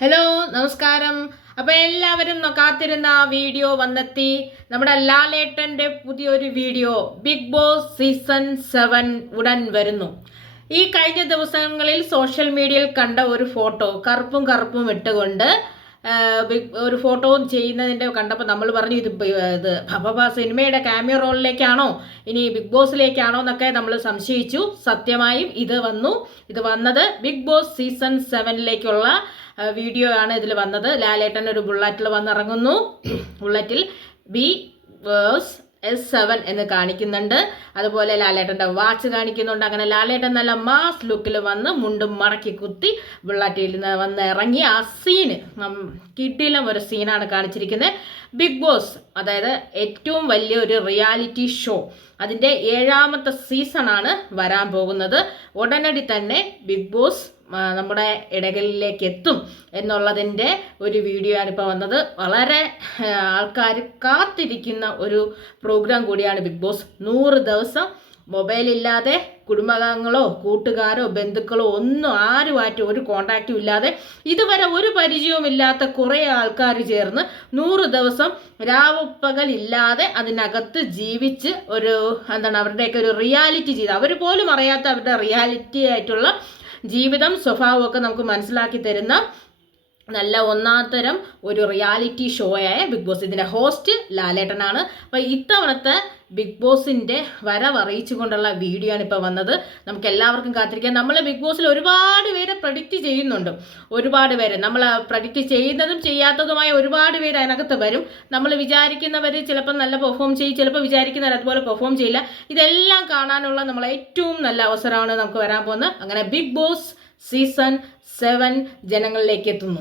Hello നമസ്കാരം. അപ്പോൾ എല്ലാവരും കാത്തിരുന്ന വീഡിയോ വന്നെത്തി. നമ്മുടെ ലാലേട്ടൻ്റെ പുതിയൊരു വീഡിയോ ബിഗ് ബോസ് സീസൺ 7 ഉടൻ വരുന്നു. ഈ കഴിഞ്ഞ ദിവസങ്ങളിൽ സോഷ്യൽ മീഡിയയിൽ കണ്ട ഒരു ഫോട്ടോ കറുപ്പും ഇട്ടുകൊണ്ട് ഒരു ഫോട്ടോ ചെയ്യുന്നതിൻ്റെ കണ്ടപ്പോൾ നമ്മൾ പറഞ്ഞു ഇത് സിനിമയുടെ ക്യാമിയോ റോളിലേക്കാണോ ഇനി ബിഗ് ബോസിലേക്കാണോ എന്നൊക്കെ നമ്മൾ സംശയിച്ചു. സത്യമായും ഇത് വന്നത് ബിഗ് ബോസ് സീസൺ 7ലേക്കുള്ള വീഡിയോ ആണ് ഇതിൽ വന്നത്. ലാലേട്ടൻ ഒരു ബുള്ളറ്റിൽ വന്നിറങ്ങുന്നു. ബുള്ളറ്റിൽ BOSS7 എന്ന് കാണിക്കുന്നുണ്ട്. അതുപോലെ ലാലേട്ടൻ്റെ വാച്ച് കാണിക്കുന്നുണ്ട്. അങ്ങനെ ലാലേട്ടൻ നല്ല മാസ് ലുക്കിൽ വന്ന് മുണ്ടും മടക്കി കുത്തി ബുള്ളറ്റിൽ നിന്ന് വന്ന് ഇറങ്ങി ആ സീന് കിടിലം ഒരു സീനാണ് കാണിച്ചിരിക്കുന്നത്. ബിഗ് ബോസ്, അതായത് ഏറ്റവും വലിയ ഒരു റിയാലിറ്റി ഷോ, അതിൻ്റെ 7ാമത്തെ സീസണാണ് വരാൻ പോകുന്നത്. ഉടനടി തന്നെ ബിഗ് ബോസ് നമ്മുടെ ഇടകളിലേക്ക് എത്തും എന്നുള്ളതിൻ്റെ ഒരു വീഡിയോ ആണ് ഇപ്പോൾ വന്നത്. വളരെ ആൾക്കാർ കാത്തിരിക്കുന്ന ഒരു പ്രോഗ്രാം കൂടിയാണ് ബിഗ് ബോസ്. 100 ദിവസം മൊബൈലില്ലാതെ കുടുംബാംഗങ്ങളോ കൂട്ടുകാരോ ബന്ധുക്കളോ ഒന്നും ആരുമായിട്ട് ഒരു കോണ്ടാക്റ്റും ഇല്ലാതെ ഇതുവരെ ഒരു പരിചയവുമില്ലാത്ത കുറേ ആൾക്കാർ ചേർന്ന് 100 ദിവസം രാവുപ്പകലില്ലാതെ അതിനകത്ത് ജീവിച്ച് അവരുടെയൊക്കെ ഒരു റിയാലിറ്റി ചെയ്ത് അവർ പോലും അറിയാത്ത അവരുടെ റിയാലിറ്റി ആയിട്ടുള്ള ജീവിതം സ്വഭാവമൊക്കെ നമുക്ക് മനസ്സിലാക്കി തരുന്ന നല്ല ഒന്നാന്തരം ഒരു റിയാലിറ്റി ഷോയായ ബിഗ് ബോസ്. ഇതിൻ്റെ ഹോസ്റ്റ് ലാലേട്ടനാണ്. അപ്പോൾ ഇത്തവണത്തെ ബിഗ് ബോസിൻ്റെ വരവറിയിച്ചു കൊണ്ടുള്ള വീഡിയോ ആണ് ഇപ്പോൾ വന്നത്. നമുക്ക് എല്ലാവർക്കും കാത്തിരിക്കാം. നമ്മൾ ബിഗ് ബോസിൽ ഒരുപാട് പേരെ പ്രഡിക്റ്റ് ചെയ്യുന്നുണ്ട്. ഒരുപാട് പേര് നമ്മൾ പ്രഡിക്റ്റ് ചെയ്യുന്നതും ചെയ്യാത്തതുമായ ഒരുപാട് പേര് അതിനകത്ത് വരും. നമ്മൾ വിചാരിക്കുന്നവർ ചിലപ്പോൾ നല്ല പെർഫോം ചെയ്യും, ചിലപ്പോൾ വിചാരിക്കുന്നവർ അതുപോലെ പെർഫോം ചെയ്യില്ല. ഇതെല്ലാം കാണാനുള്ള നമ്മൾ ഏറ്റവും നല്ല അവസരമാണ് നമുക്ക് വരാൻ പോകുന്നത്. അങ്ങനെ ബിഗ് ബോസ് സീസൺ 7 ജനങ്ങളിലേക്ക് എത്തുന്നു.